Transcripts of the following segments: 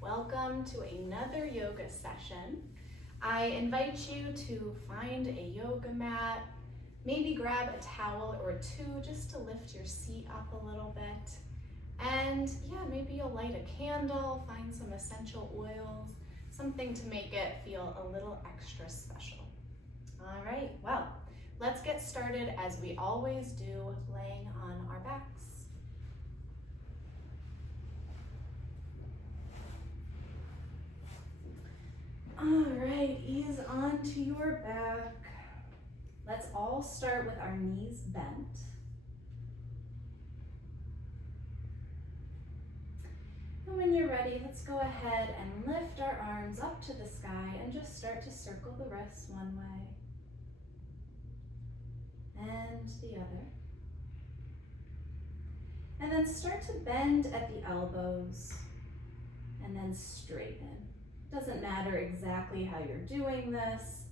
Welcome to another yoga session. I invite you to find a yoga mat, maybe grab a towel or two just to lift your seat up a little bit. And yeah, maybe you'll light a candle, find some essential oils, something to make it feel a little extra special. All right, well, let's get started as we always do, laying on our backs. All right, ease onto your back. Let's all start with our knees bent. And when you're ready, let's go ahead and lift our arms up to the sky and just start to circle the wrists one way and the other. And then start to bend at the elbows and then straighten. Doesn't matter exactly how you're doing this,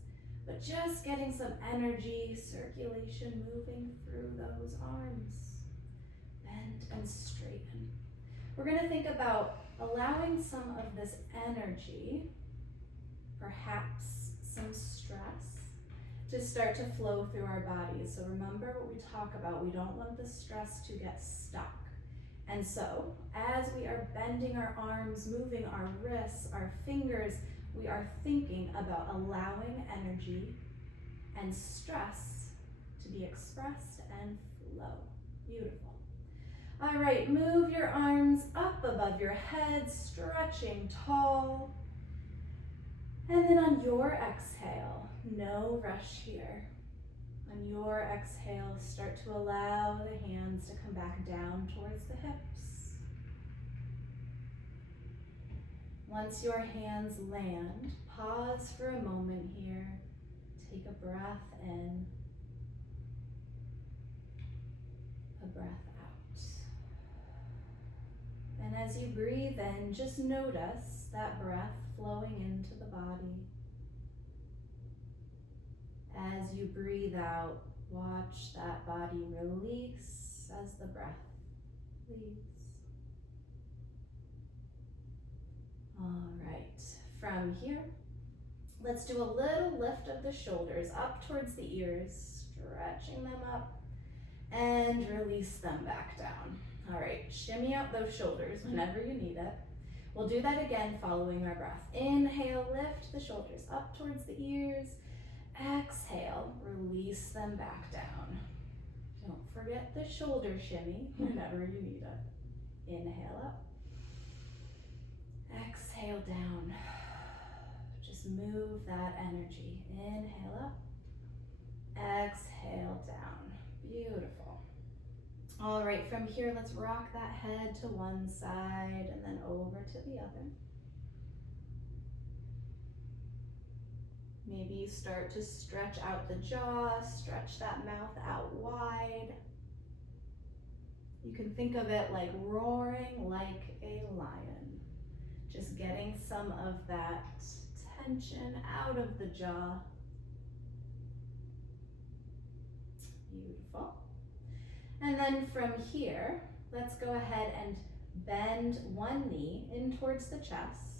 but just getting some energy, circulation moving through those arms. Bend and straighten. We're going to think about allowing some of this energy, perhaps some stress, to start to flow through our bodies. So remember what we talk about. We don't want the stress to get stuck. And so, as we are bending our arms, moving our wrists, our fingers, we are thinking about allowing energy and stress to be expressed and flow. Beautiful. All right, move your arms up above your head, stretching tall. And then on your exhale, no rush here. On your exhale, start to allow the hands to come back down towards the hips. Once your hands land, pause for a moment here. Take a breath in, a breath out. And as you breathe in, just notice that breath flowing into the body. As you breathe out, watch that body release as the breath leaves. All right, from here, let's do a little lift of the shoulders up towards the ears, stretching them up, and release them back down. All right, shimmy out those shoulders whenever you need it. We'll do that again following our breath. Inhale, lift the shoulders up towards the ears. Exhale, release them back down. Don't forget the shoulder shimmy whenever you need it. Inhale up. Exhale down. Just move that energy. Inhale up. Exhale down. Beautiful. All right, from here, let's rock that head to one side and then over to the other. Maybe you start to stretch out the jaw, stretch that mouth out wide. You can think of it like roaring like a lion. Just getting some of that tension out of the jaw. Beautiful. And then from here, let's go ahead and bend one knee in towards the chest.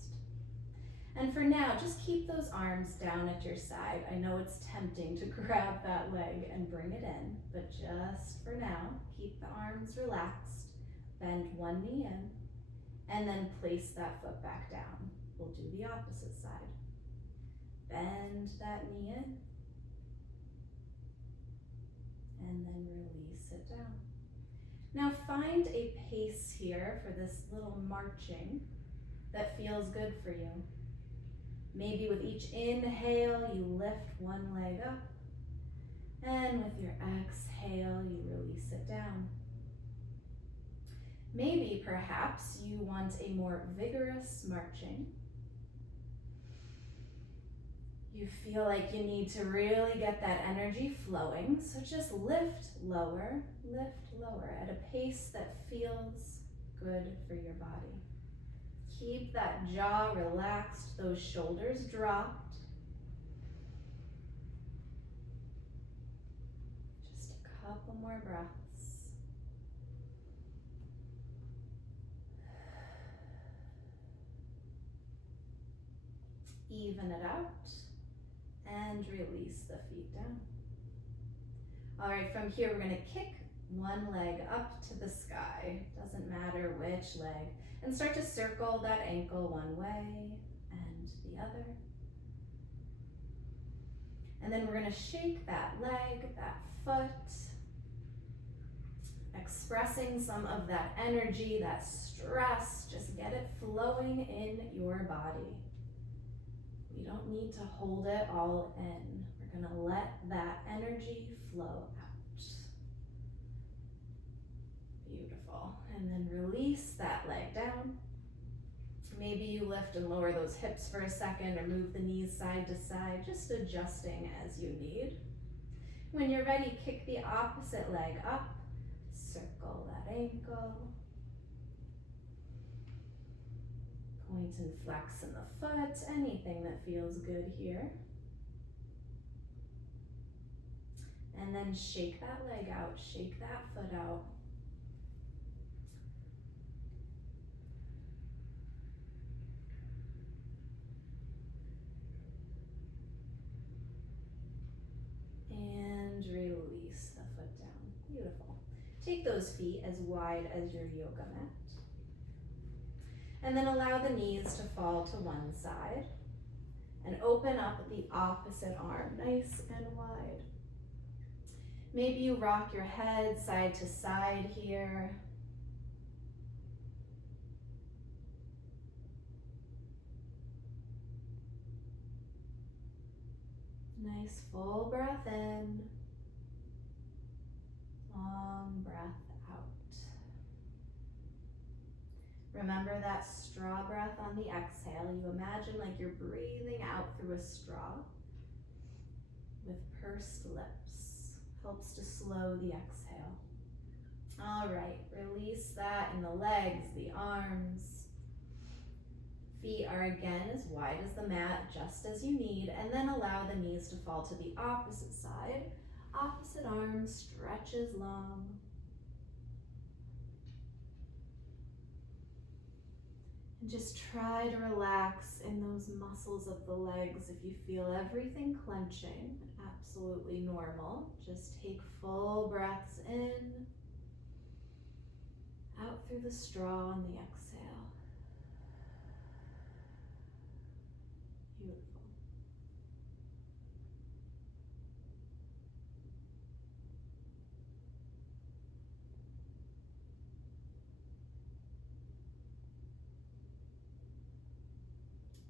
And for now, just keep those arms down at your side. I know it's tempting to grab that leg and bring it in, but just for now, keep the arms relaxed. Bend one knee in, and then place that foot back down. We'll do the opposite side. Bend that knee in, and then release it down. Now find a pace here for this little marching that feels good for you. Maybe with each inhale, you lift one leg up, and with your exhale, you release it down. Maybe perhaps you want a more vigorous marching. You feel like you need to really get that energy flowing, so just lift lower at a pace that feels good for your body. Keep that jaw relaxed, those shoulders dropped. Just a couple more breaths. even it out, and release the feet down. All right, from here we're gonna kick one leg up to the sky, doesn't matter which leg, and start to circle that ankle one way and the other. And then we're gonna shake that leg, that foot, expressing some of that energy, that stress, just get it flowing in your body. We don't need to hold it all in. We're gonna let that energy flow out. Beautiful. And then release that leg down. Maybe you lift and lower those hips for a second or move the knees side to side, just adjusting as you need. When you're ready, kick the opposite leg up, circle that ankle. Point and flex in the foot, anything that feels good here. And then shake that leg out, shake that foot out. And release the foot down. Beautiful. Take those feet as wide as your yoga mat. And then allow the knees to fall to one side. And open up the opposite arm, nice and wide. Maybe you rock your head side to side here. Nice full breath in, long breath out. Remember that straw breath on the exhale. You imagine like you're breathing out through a straw with pursed lips. Helps to slow the exhale. All right, release that in the legs, the arms. Feet are again as wide as the mat, just as you need, and then allow the knees to fall to the opposite side. Opposite arm stretches long. And just try to relax in those muscles of the legs. If you feel everything clenching, absolutely normal. Just take full breaths in, out through the straw on the exhale. Beautiful.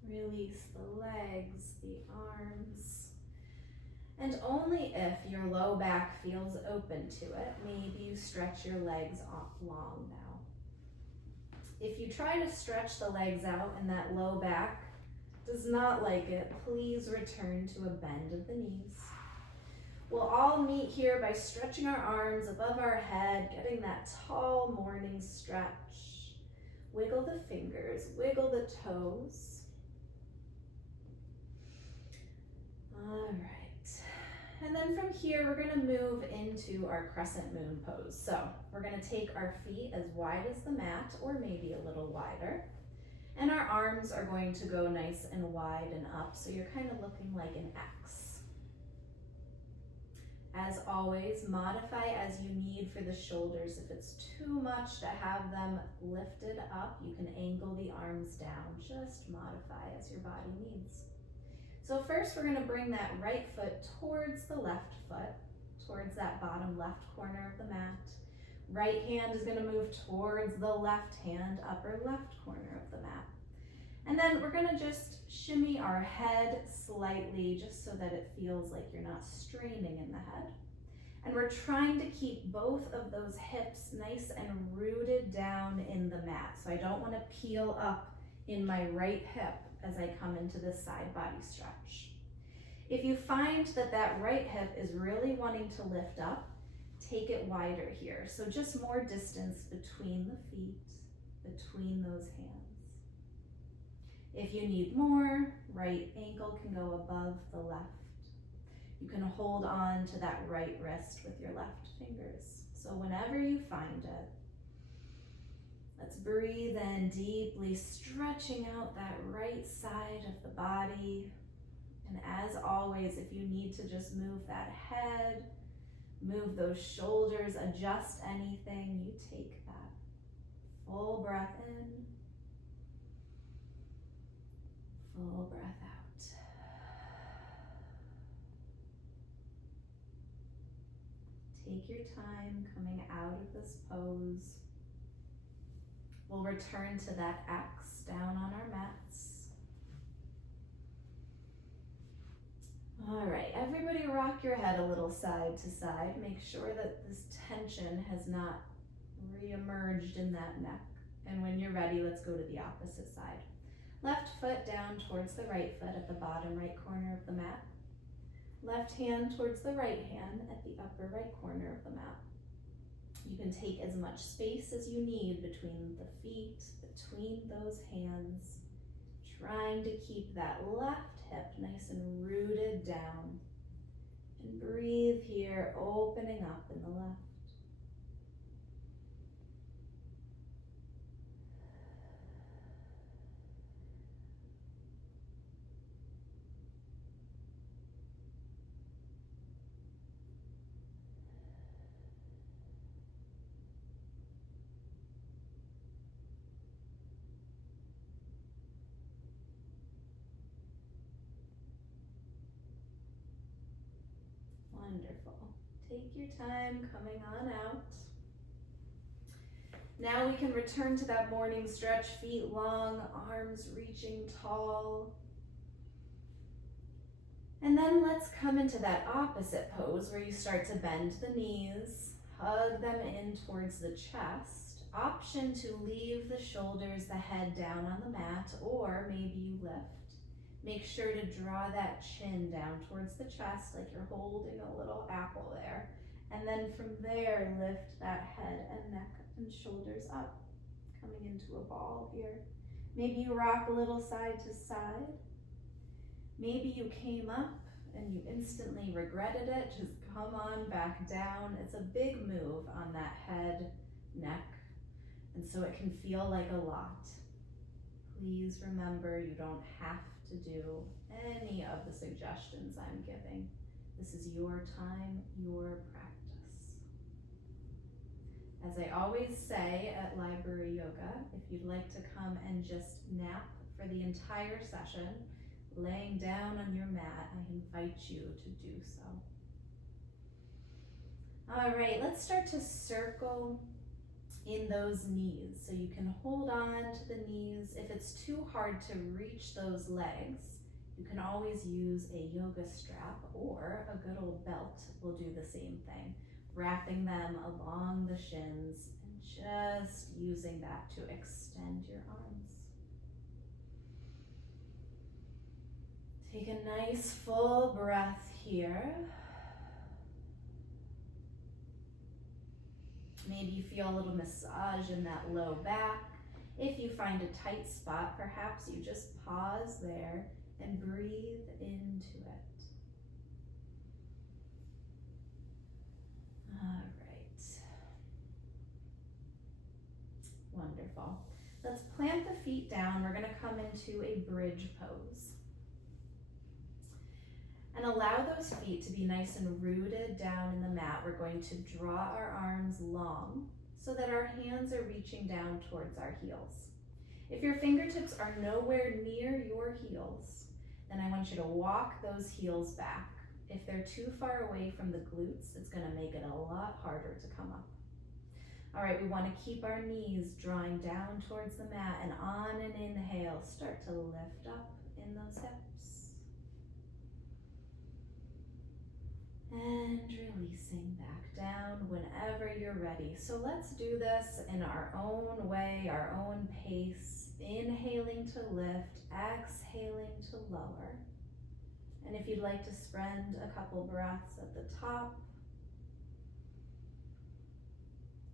Release the legs, the arms. And only if your low back feels open to it, maybe you stretch your legs off long now. If you try to stretch the legs out and that low back does not like it, please return to a bend of the knees. We'll all meet here by stretching our arms above our head, getting that tall morning stretch. Wiggle the fingers, wiggle the toes. All right. And then from here, we're gonna move into our crescent moon pose. So we're gonna take our feet as wide as the mat, or maybe a little wider. And our arms are going to go nice and wide and up, so you're kind of looking like an X. As always, modify as you need for the shoulders. If it's too much to have them lifted up, you can angle the arms down. Just modify as your body needs. So first we're gonna bring that right foot towards the left foot, towards that bottom left corner of the mat. Right hand is gonna move towards the left hand, upper left corner of the mat. And then we're gonna just shimmy our head slightly, just so that it feels like you're not straining in the head. And we're trying to keep both of those hips nice and rooted down in the mat. So I don't wanna peel up in my right hip as I come into this side body stretch. If you find that that right hip is really wanting to lift up, take it wider here. So just more distance between the feet, between those hands. If you need more, right ankle can go above the left. You can hold on to that right wrist with your left fingers. So whenever you find it, Let's breathe in deeply, stretching out that right side of the body. And as always, if you need to just move that head, move those shoulders, adjust anything, you take that full breath in, full breath out. Take your time coming out of this pose. We'll return to that X down on our mats. All right, everybody rock your head a little side to side. Make sure that this tension has not re-emerged in that neck. And when you're ready, let's go to the opposite side. Left foot down towards the right foot at the bottom right corner of the mat. Left hand towards the right hand at the upper right corner of the mat. You can take as much space as you need between the feet, between those hands, trying to keep that left hip nice and rooted down. And breathe here, opening up in the left. Wonderful. Take your time coming on out. Now we can return to that morning stretch, feet long, arms reaching tall. And then let's come into that opposite pose where you start to bend the knees, hug them in towards the chest. Option to leave the shoulders, the head down on the mat, or maybe you lift. Make sure to draw that chin down towards the chest like you're holding a little apple there. And then from there, lift that head and neck and shoulders up, coming into a ball here. Maybe you rock a little side to side. Maybe you came up and you instantly regretted it. Just come on back down. It's a big move on that head, neck, and so it can feel like a lot. Please remember, you don't have to do any of the suggestions I'm giving. This is your time, your practice. As I always say at Library Yoga, if you'd like to come and just nap for the entire session, laying down on your mat, I invite you to do so. All right, let's start to circle in those knees. So you can hold on to the knees. If it's too hard to reach those legs, you can always use a yoga strap, or a good old belt will do the same thing, wrapping them along the shins and just using that to extend your arms. Take a nice full breath here. Maybe you feel a little massage in that low back. If you find a tight spot, perhaps you just pause there and breathe into it. All right. Wonderful. Let's plant the feet down. We're going to come into a bridge pose. And allow those feet to be nice and rooted down in the mat. We're going to draw our arms long so that our hands are reaching down towards our heels. If your fingertips are nowhere near your heels, then I want you to walk those heels back. If they're too far away from the glutes, it's going to make it a lot harder to come up. All right, we want to keep our knees drawing down towards the mat, and on an inhale, start to lift up in those hips. And releasing back down whenever you're ready. So let's do this in our own way, our own pace. Inhaling to lift, exhaling to lower. And if you'd like to spend a couple breaths at the top,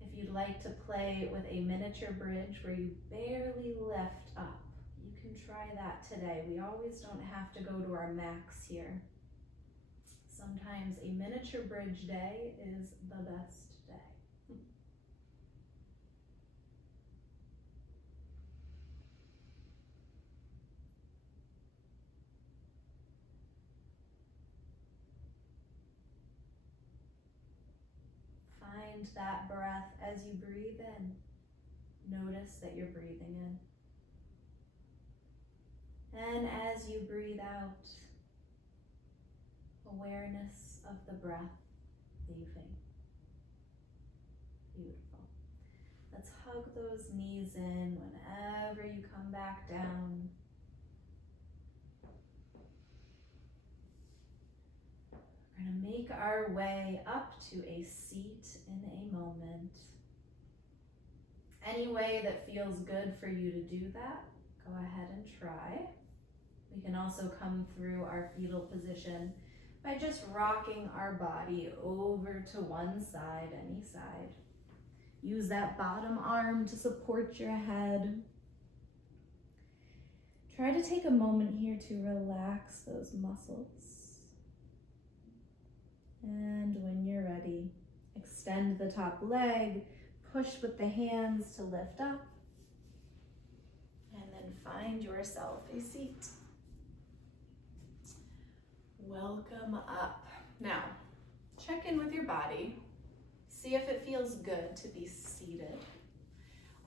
if you'd like to play with a miniature bridge where you barely lift up, you can try that today. We always don't have to go to our max here. Sometimes a miniature bridge day is the best day. find that breath as you breathe in. Notice that you're breathing in. And as you breathe out, awareness of the breath leaving. Beautiful. Let's hug those knees in whenever you come back down. We're going to make our way up to a seat in a moment. Any way that feels good for you to do that, go ahead and try. We can also come through our fetal position by just rocking our body over to one side, any side. Use that bottom arm to support your head. Try to take a moment here to relax those muscles. And when you're ready, extend the top leg, push with the hands to lift up, and then find yourself a seat. Welcome up. Now, check in with your body. See if it feels good to be seated.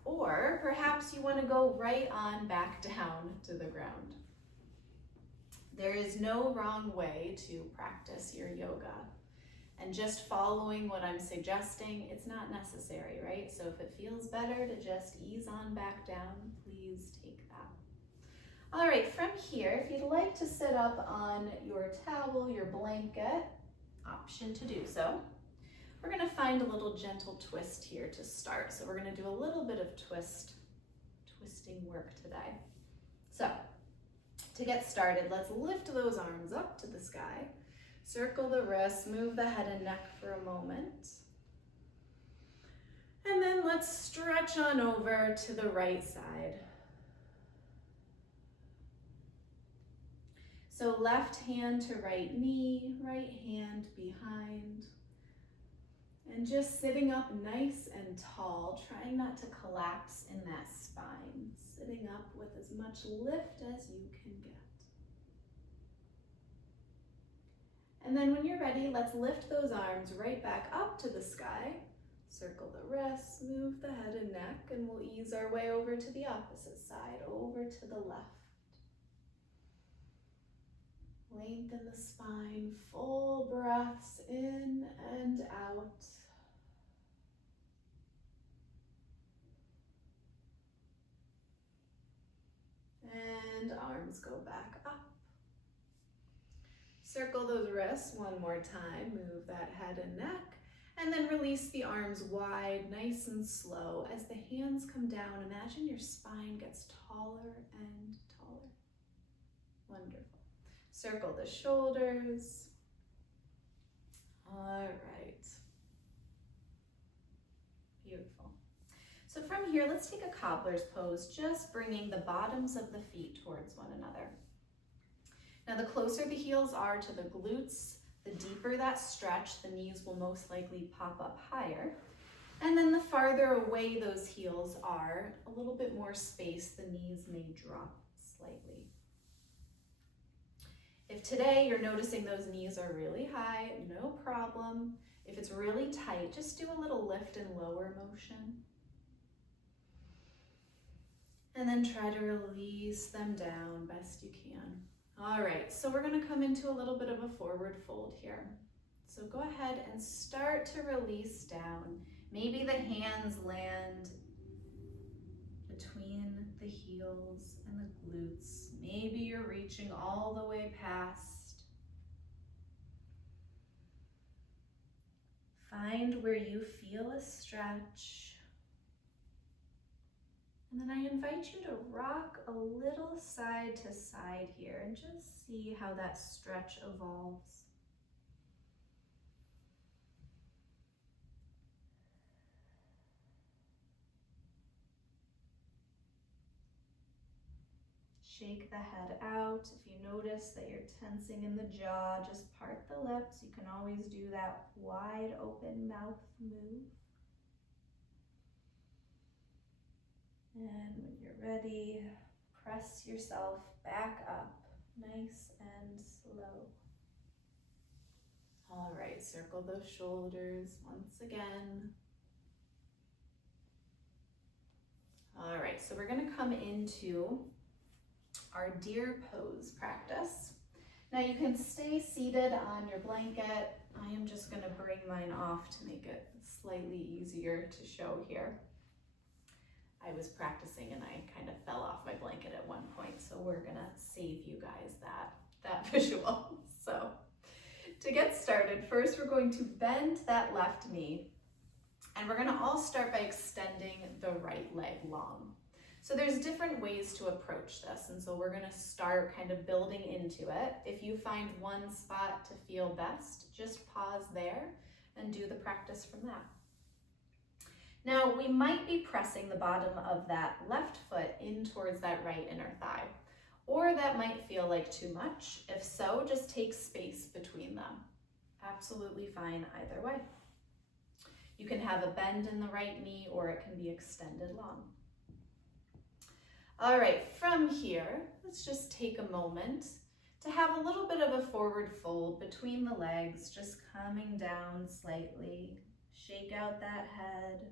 Or perhaps you want to go right on back down to the ground. There is no wrong way to practice your yoga. And just following what I'm suggesting, it's not necessary, right? So if it feels better to just ease on back down, please take that. All right, from here, if you'd like to sit up on your towel, your blanket, option to do so. We're gonna find a little gentle twist here to start. So we're gonna do a little bit of twisting work today. So to get started, let's lift those arms up to the sky. Circle the wrists, move the head and neck for a moment. And then let's stretch on over to the right side. So left hand to right knee, right hand behind. And just sitting up nice and tall, trying not to collapse in that spine. Sitting up with as much lift as you can get. And then when you're ready, let's lift those arms right back up to the sky. Circle the wrists, move the head and neck, and we'll ease our way over to the opposite side, over to the left. Lengthen the spine, full breaths in and out. And arms go back up. Circle those wrists one more time, move that head and neck, and then release the arms wide, nice and slow. As the hands come down, imagine your spine gets taller and taller. Wonderful. Circle the shoulders. All right. Beautiful. So from here, let's take a cobbler's pose, just bringing the bottoms of the feet towards one another. Now, the closer the heels are to the glutes, the deeper that stretch, the knees will most likely pop up higher. And then the farther away those heels are, a little bit more space, the knees may drop slightly. If today you're noticing those knees are really high, no problem. If it's really tight, just do a little lift and lower motion. And then try to release them down best you can. All right, so we're gonna come into a little bit of a forward fold here. So go ahead and start to release down. Maybe the hands land between the heels and the glutes. Maybe you're reaching all the way past. Find where you feel a stretch. And then I invite you to rock a little side to side here and just see how that stretch evolves. Shake the head out. If you notice that you're tensing in the jaw, just part the lips. You can always do that wide open mouth move. And when you're ready, press yourself back up, nice and slow. All right, circle those shoulders once again. All right, so we're gonna come into our deer pose practice. Now you can stay seated on your blanket. I am just gonna bring mine off to make it slightly easier to show here. I was practicing and I kind of fell off my blanket at one point, so we're gonna save you guys that visual. So to get started, first we're going to bend that left knee, and we're gonna all start by extending the right leg long. So there's different ways to approach this, and so we're gonna start kind of building into it. If you find one spot to feel best, just pause there and do the practice from that. Now, we might be pressing the bottom of that left foot in towards that right inner thigh, or that might feel like too much. If so, just take space between them. Absolutely fine either way. You can have a bend in the right knee, or it can be extended long. All right, from here, let's just take a moment to have a little bit of a forward fold between the legs, just coming down slightly. Shake out that head.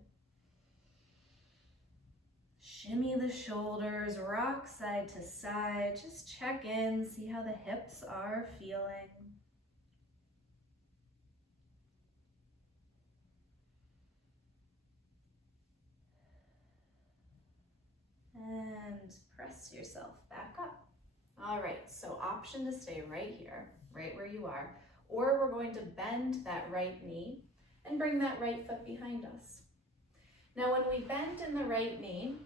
Shimmy the shoulders, rock side to side. Just check in, see how the hips are feeling. And press yourself back up. All right, so option to stay right here, right where you are, or we're going to bend that right knee and bring that right foot behind us. Now, when we bend in the right knee,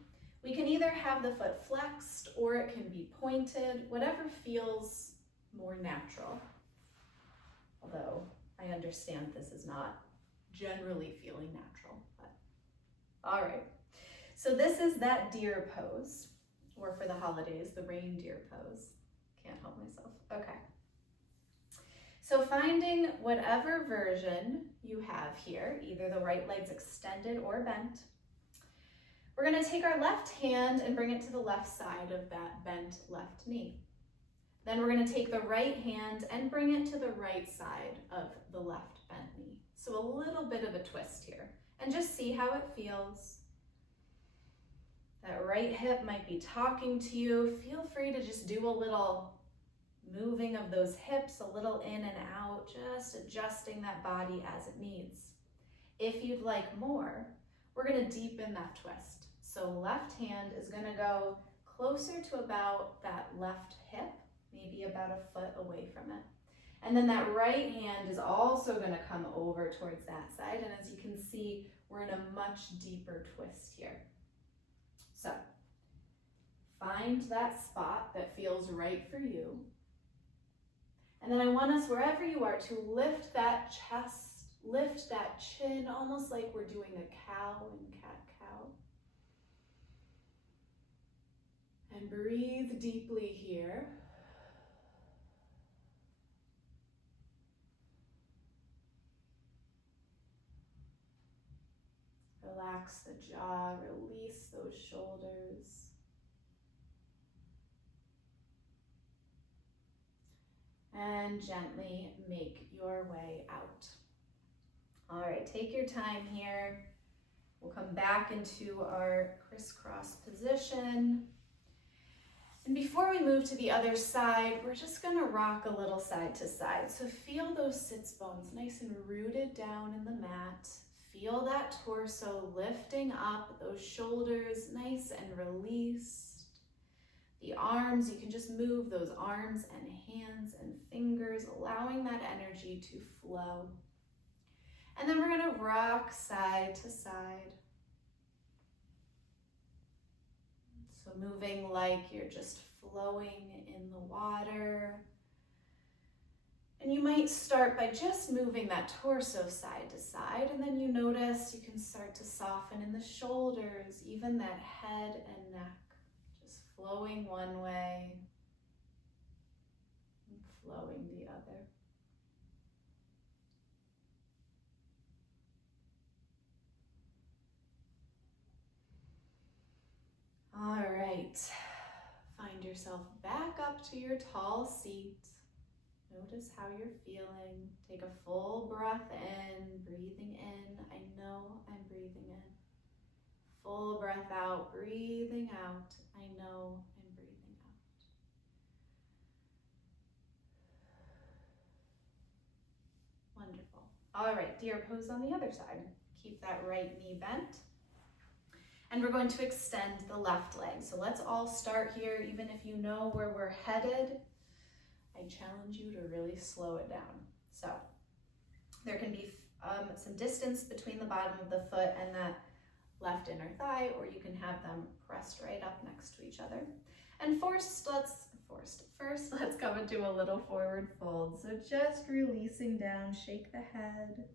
we can either have the foot flexed or it can be pointed, whatever feels more natural. Although I understand this is not generally feeling natural, but all right. So this is that deer pose, or for the holidays, the reindeer pose. Can't help myself. Okay. So finding whatever version you have here, either the right leg's extended or bent, we're gonna take our left hand and bring it to the left side of that bent left knee. Then we're gonna take the right hand and bring it to the right side of the left bent knee. So a little bit of a twist here, and just see how it feels. That right hip might be talking to you. Feel free to just do a little moving of those hips, a little in and out, just adjusting that body as it needs. If you'd like more, we're gonna deepen that twist. So left hand is gonna go closer to about that left hip, maybe about a foot away from it. And then that right hand is also gonna come over towards that side. And as you can see, we're in a much deeper twist here. So find that spot that feels right for you. And then I want us, wherever you are, to lift that chest, lift that chin, almost like we're doing a cow in cat-cow. And breathe deeply here. Relax the jaw, release those shoulders. And gently make your way out. All right, take your time here. We'll come back into our crisscross position. And before we move to the other side, we're just gonna rock a little side to side. So feel those sits bones nice and rooted down in the mat. Feel that torso lifting up, those shoulders nice and released. The arms, you can just move those arms and hands and fingers, allowing that energy to flow. And then we're gonna rock side to side. So moving like you're just flowing in the water. And you might start by just moving that torso side to side, and then you notice you can start to soften in the shoulders, even that head and neck, just flowing one way and flowing the other. All right, find yourself back up to your tall seat Notice how you're feeling. Take a full breath in, breathing in. I know I'm breathing in. Full breath out, breathing out. I know I'm breathing out. Wonderful. All right, deer pose on the other side. Keep that right knee bent. And we're going to extend the left leg. So let's all start here, even if you know where we're headed. I challenge you to really slow it down. So there can be some distance between the bottom of the foot and that left inner thigh, or you can have them pressed right up next to each other. And first, let's come into a little forward fold. So just releasing down, shake the head.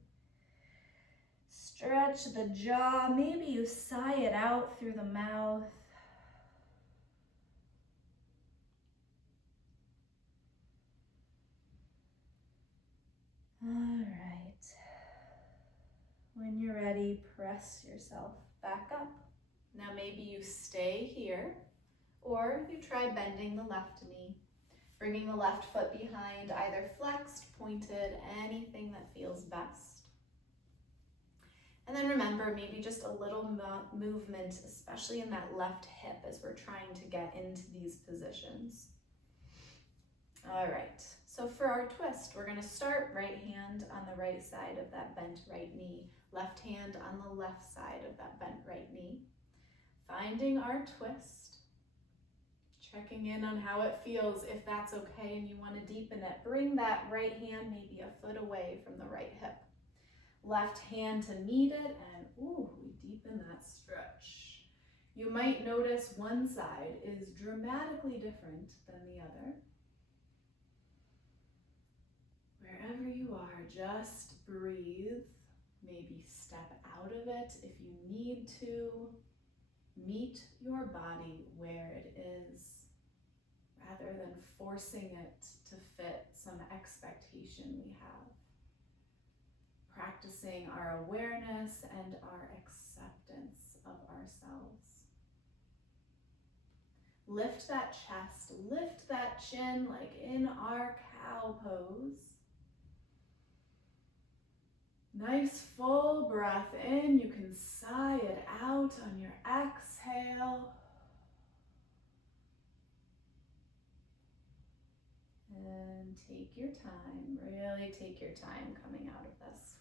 Stretch the jaw, maybe you sigh it out through the mouth. All right. When you're ready, press yourself back up. Now maybe you stay here, or you try bending the left knee, bringing the left foot behind, either flexed, pointed, anything that feels best. And then remember, maybe just a little movement, especially in that left hip as we're trying to get into these positions. All right, so for our twist, we're gonna start right hand on the right side of that bent right knee, left hand on the left side of that bent right knee. Finding our twist, checking in on how it feels. If that's okay and you wanna deepen it, bring that right hand maybe a foot away from the right hip. Left hand to meet it, and ooh, we deepen that stretch. You might notice one side is dramatically different than the other. Wherever you are, just breathe. Maybe step out of it if you need to. Meet your body where it is, rather than forcing it to fit some expectation we have. Practicing our awareness and our acceptance of ourselves. Lift that chest, lift that chin like in our cow pose. Nice full breath in. You can sigh it out on your exhale. And take your time, really take your time coming out of this.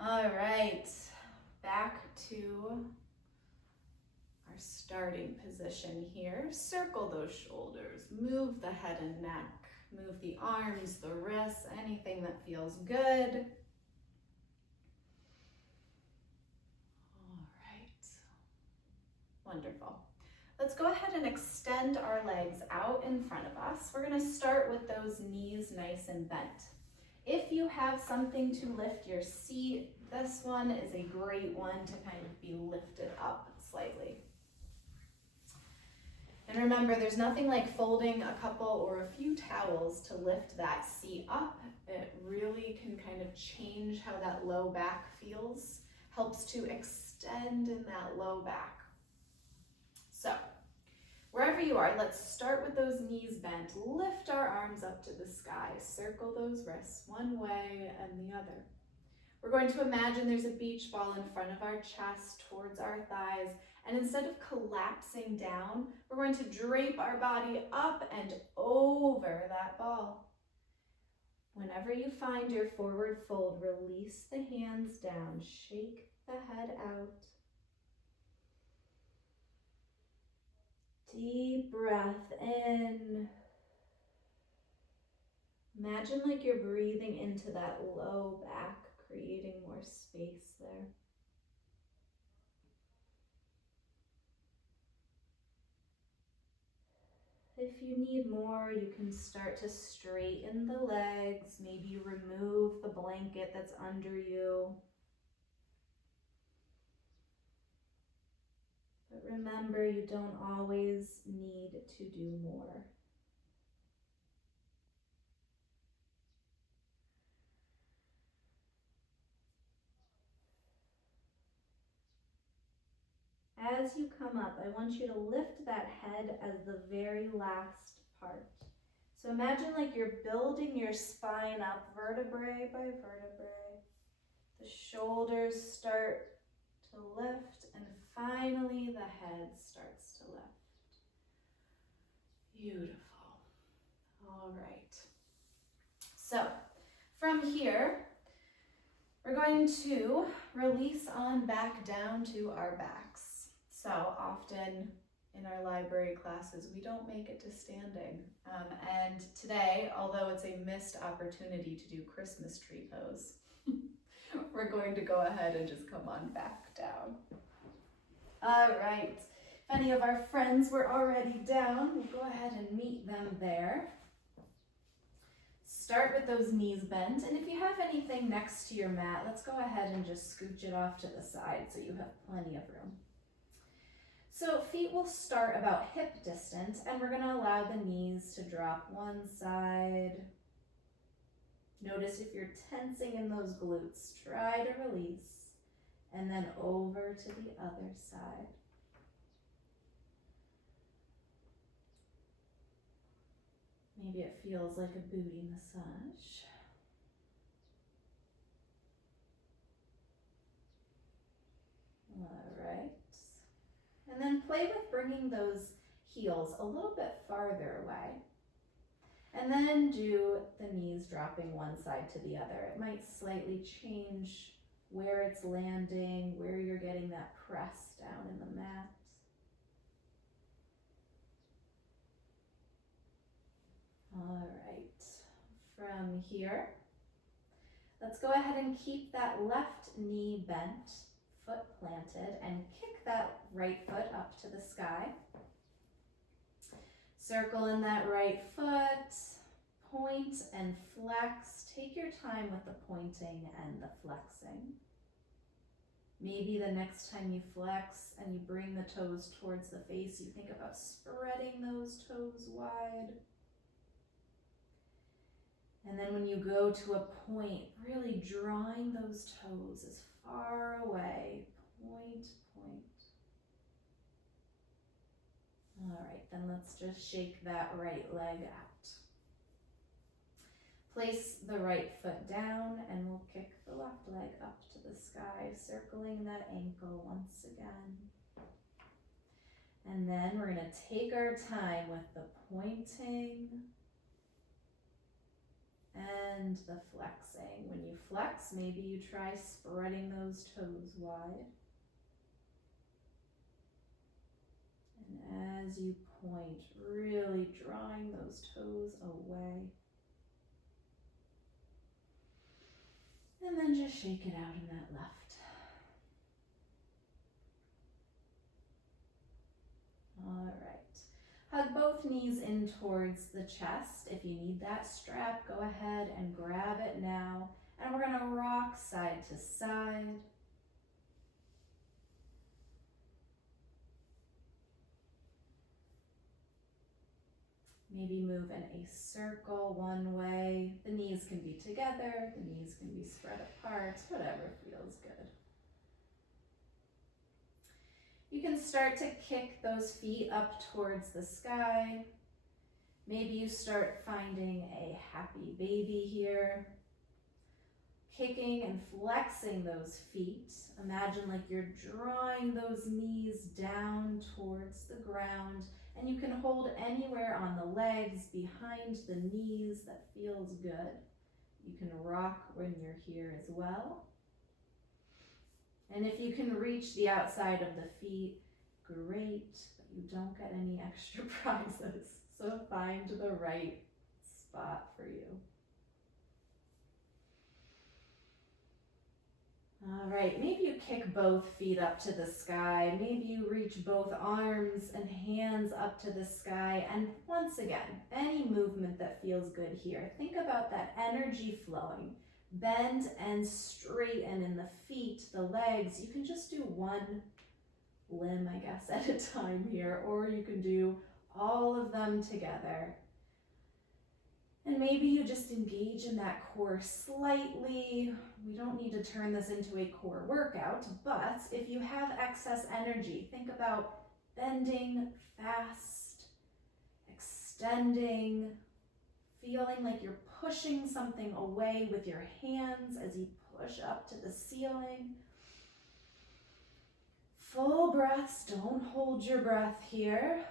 All right, back to our starting position here. Circle those shoulders, move the head and neck, move the arms, the wrists, anything that feels good. All right, wonderful. Let's go ahead and extend our legs out in front of us. We're gonna start with those knees nice and bent. If you have something to lift your seat, this one is a great one to kind of be lifted up slightly. And remember, there's nothing like folding a couple or a few towels to lift that seat up. It really can kind of change how that low back feels, helps to extend in that low back. So, wherever you are, let's start with those knees bent. Lift our arms up to the sky. Circle those wrists one way and the other. We're going to imagine there's a beach ball in front of our chest towards our thighs. And instead of collapsing down, we're going to drape our body up and over that ball. Whenever you find your forward fold, release the hands down. Shake the head out. Deep breath in. Imagine like you're breathing into that low back, creating more space there. If you need more, you can start to straighten the legs, maybe remove the blanket that's under you. But remember, you don't always need to do more. As you come up, I want you to lift that head as the very last part. So imagine like you're building your spine up vertebrae by vertebrae. The shoulders start to lift, and finally the head starts to lift. Beautiful. All right. So from here, we're going to release on back down to our backs. So often in our library classes, we don't make it to standing. And today, although it's a missed opportunity to do Christmas tree pose, we're going to go ahead and just come on back down. All right. If any of our friends were already down, we'll go ahead and meet them there. Start with those knees bent, and if you have anything next to your mat, let's go ahead and just scooch it off to the side so you have plenty of room. So feet will start about hip distance, and we're going to allow the knees to drop one side. Notice if you're tensing in those glutes, try to release, and then over to the other side. Maybe it feels like a booty massage. All right. And then play with bringing those heels a little bit farther away. And then do the knees dropping one side to the other. It might slightly change where it's landing, where you're getting that press down in the mat. All right, from here, let's go ahead and keep that left knee bent, foot planted, and kick that right foot up to the sky. Circle in that right foot, point and flex. Take your time with the pointing and the flexing. Maybe the next time you flex and you bring the toes towards the face, you think about spreading those toes wide. And then when you go to a point, really drawing those toes as far away. Point, point. All right, then let's just shake that right leg out. Place the right foot down and we'll kick the left leg up to the sky, circling that ankle once again. And then we're going to take our time with the pointing and the flexing. When you flex, maybe you try spreading those toes wide. And as you point, really drawing those toes away. And then just shake it out in that left. All right. Hug both knees in towards the chest. If you need that strap, go ahead and grab it now. And we're going to rock side to side. Maybe move in a circle one way. The knees can be together, the knees can be spread apart, whatever feels good. You can start to kick those feet up towards the sky. Maybe you start finding a happy baby here. Kicking and flexing those feet. Imagine like you're drawing those knees down towards the ground, and you can hold anywhere on the legs, behind the knees that feels good. You can rock when you're here as well. And if you can reach the outside of the feet, great, but you don't get any extra prizes. So find the right spot for you. All right, maybe you kick both feet up to the sky. Maybe you reach both arms and hands up to the sky. And once again, any movement that feels good here. Think about that energy flowing. Bend and straighten in the feet, the legs. You can just do one limb, I guess, at a time here, or you can do all of them together. And maybe you just engage in that core slightly. We don't need to turn this into a core workout, but if you have excess energy, think about bending fast, extending, feeling like you're pushing something away with your hands as you push up to the ceiling. Full breaths, don't hold your breath here.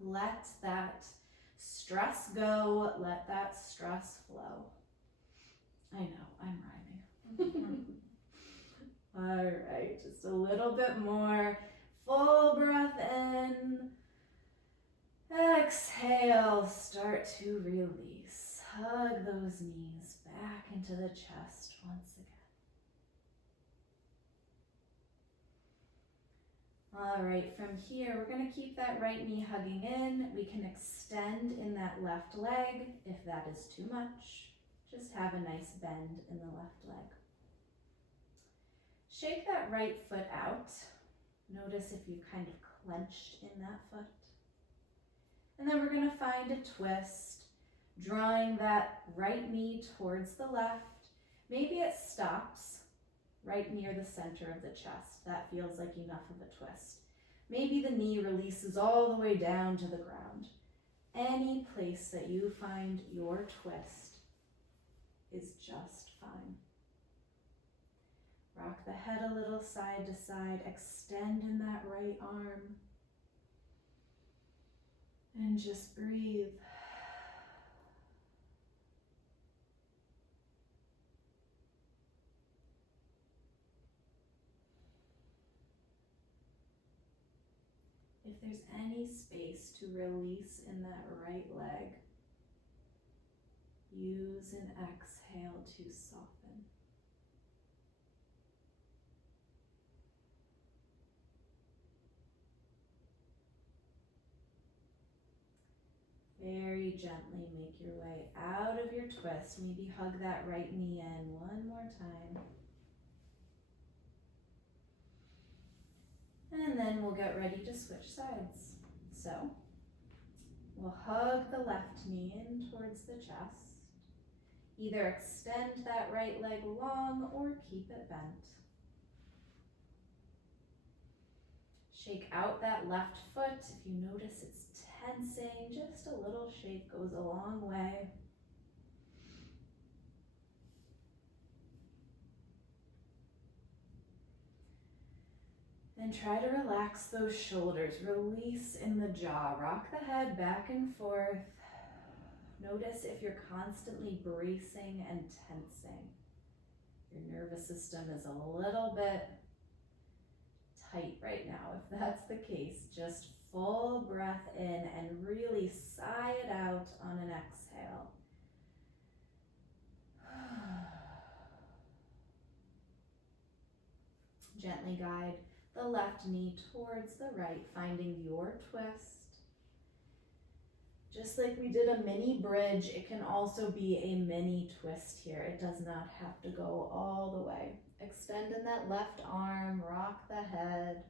Let that stress go, let that stress flow. I know, I'm rhyming. All right, just a little bit more. Full breath in. Exhale, start to release. Hug those knees back into the chest once again. All right, from here, we're going to keep that right knee hugging in. We can extend in that left leg if that is too much. Just have a nice bend in the left leg. Shake that right foot out. Notice if you kind of clenched in that foot. And then we're going to find a twist, drawing that right knee towards the left. Maybe it stops right near the center of the chest. That feels like enough of a twist. Maybe the knee releases all the way down to the ground. Any place that you find your twist is just fine. Rock the head a little side to side, extend in that right arm, and just breathe. If there's any space to release in that right leg, use an exhale to soften. Very gently make your way out of your twist. Maybe hug that right knee in one more time. And then we'll get ready to switch sides. So we'll hug the left knee in towards the chest. Either extend that right leg long or keep it bent. Shake out that left foot. If you notice it's tensing, just a little shake goes a long way. Then try to relax those shoulders. Release in the jaw. Rock the head back and forth. Notice if you're constantly bracing and tensing. Your nervous system is a little bit tight right now. If that's the case, just full breath in and really sigh it out on an exhale. Gently guide the left knee towards the right, finding your twist. Just like we did a mini bridge, it can also be a mini twist here. It does not have to go all the way. Extend in that left arm, rock the head,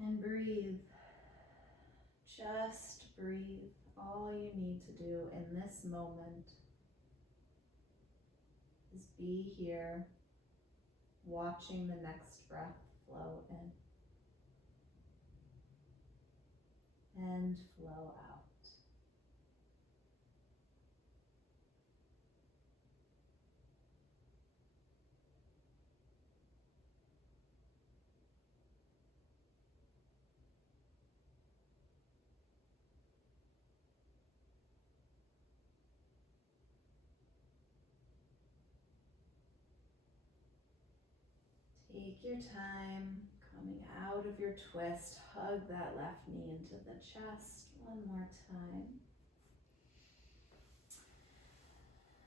and breathe. Just breathe. All you need to do in this moment is be here, watching the next breath flow in and flow out. Take your time coming out of your twist. Hug that left knee into the chest one more time.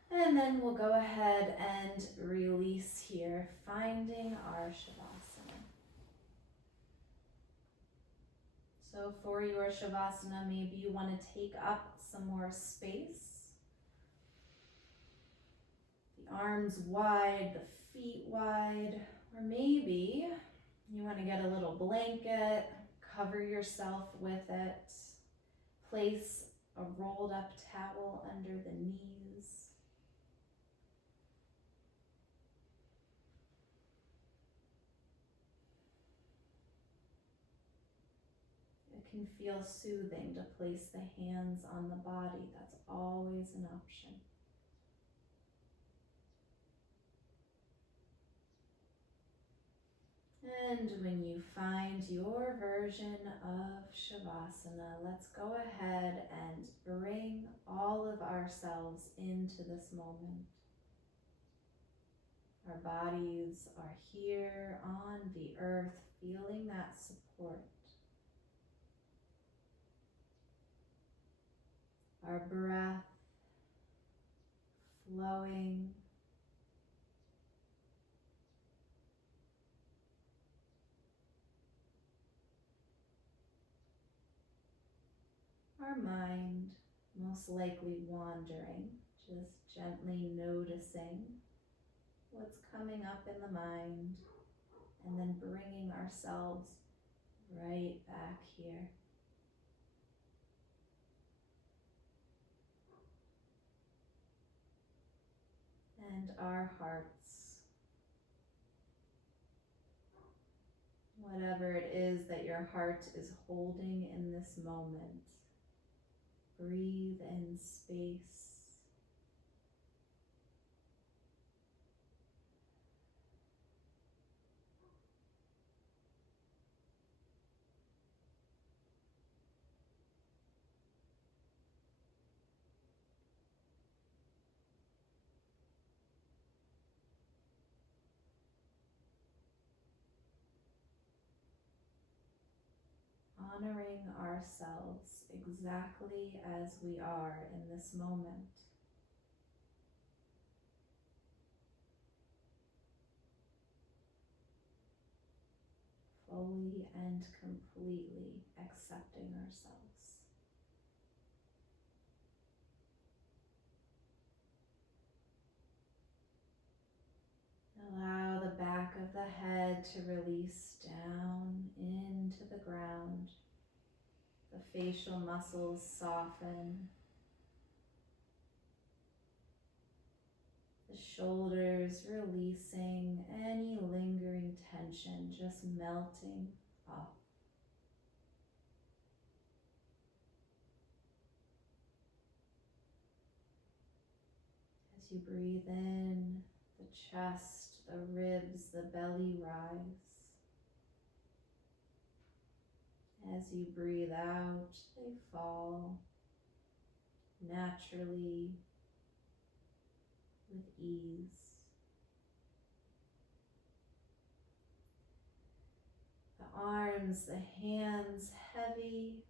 And then we'll go ahead and release here, finding our Shavasana. So for your Shavasana, maybe you want to take up some more space. The arms wide, the feet wide. Or maybe you want to get a little blanket, cover yourself with it, place a rolled up towel under the knees. It can feel soothing to place the hands on the body. That's always an option. And when you find your version of Shavasana, let's go ahead and bring all of ourselves into this moment. Our bodies are here on the earth, feeling that support. Our breath flowing. Our mind most likely wandering, just gently noticing what's coming up in the mind, and then bringing ourselves right back here. And our hearts, whatever it is that your heart is holding in this moment, breathe in space. Honoring ourselves exactly as we are in this moment. Fully and completely accepting ourselves. Allow the back of the head to release down into the ground. The facial muscles soften. The shoulders releasing any lingering tension, just melting off. As you breathe in, the chest, the ribs, the belly rise. As you breathe out, they fall naturally, with ease. The arms, the hands heavy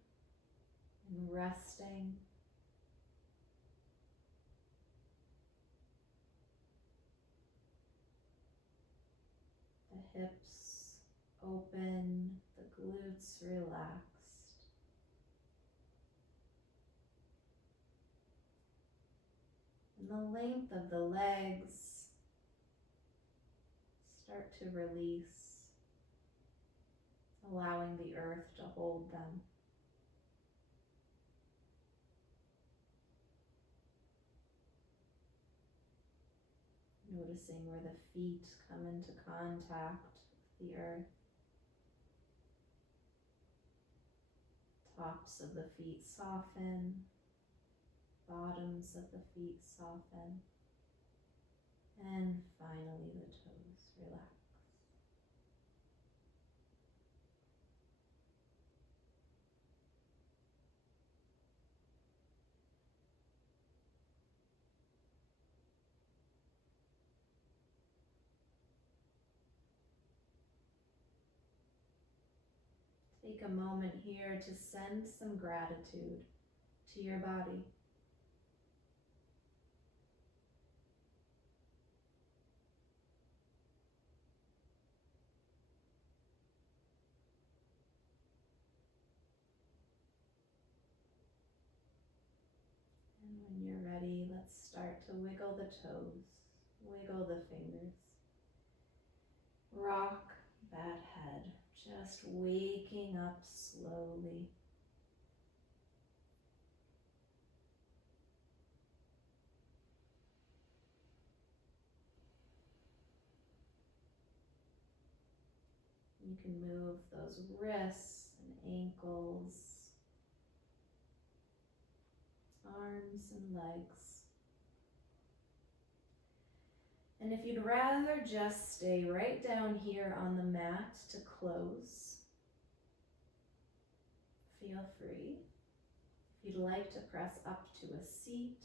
and resting. The hips open, the glutes relaxed. And the length of the legs start to release, allowing the earth to hold them. Noticing where the feet come into contact with the earth. Tops of the feet soften, bottoms of the feet soften, and finally the toes relax. Take a moment here to send some gratitude to your body. And when you're ready, let's start to wiggle the toes, wiggle the fingers. Rock that head, just waking up slowly. You can move those wrists, and ankles, arms and legs. And if you'd rather just stay right down here on the mat to close, feel free. If you'd like to press up to a seat,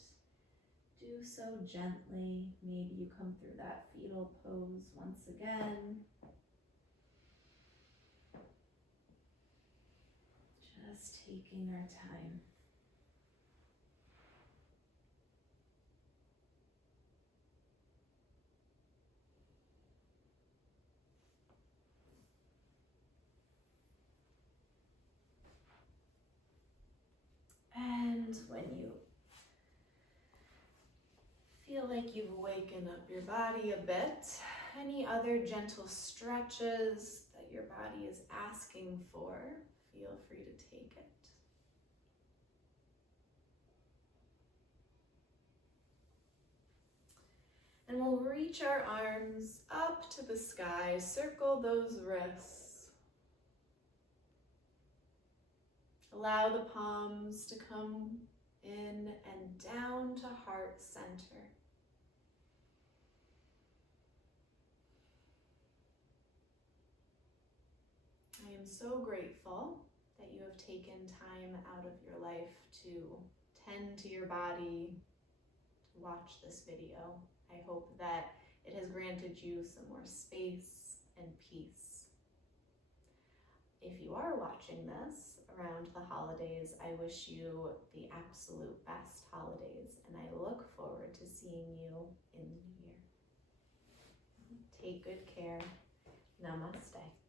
do so gently. Maybe you come through that fetal pose once again. Just taking our time. And when you feel like you've wakened up your body a bit, any other gentle stretches that your body is asking for, feel free to take it. And we'll reach our arms up to the sky, circle those wrists. Allow the palms to come in and down to heart center. I am so grateful that you have taken time out of your life to tend to your body, to watch this video. I hope that it has granted you some more space and peace. If you are watching this around the holidays, I wish you the absolute best holidays, and I look forward to seeing you in the new year. Take good care. Namaste.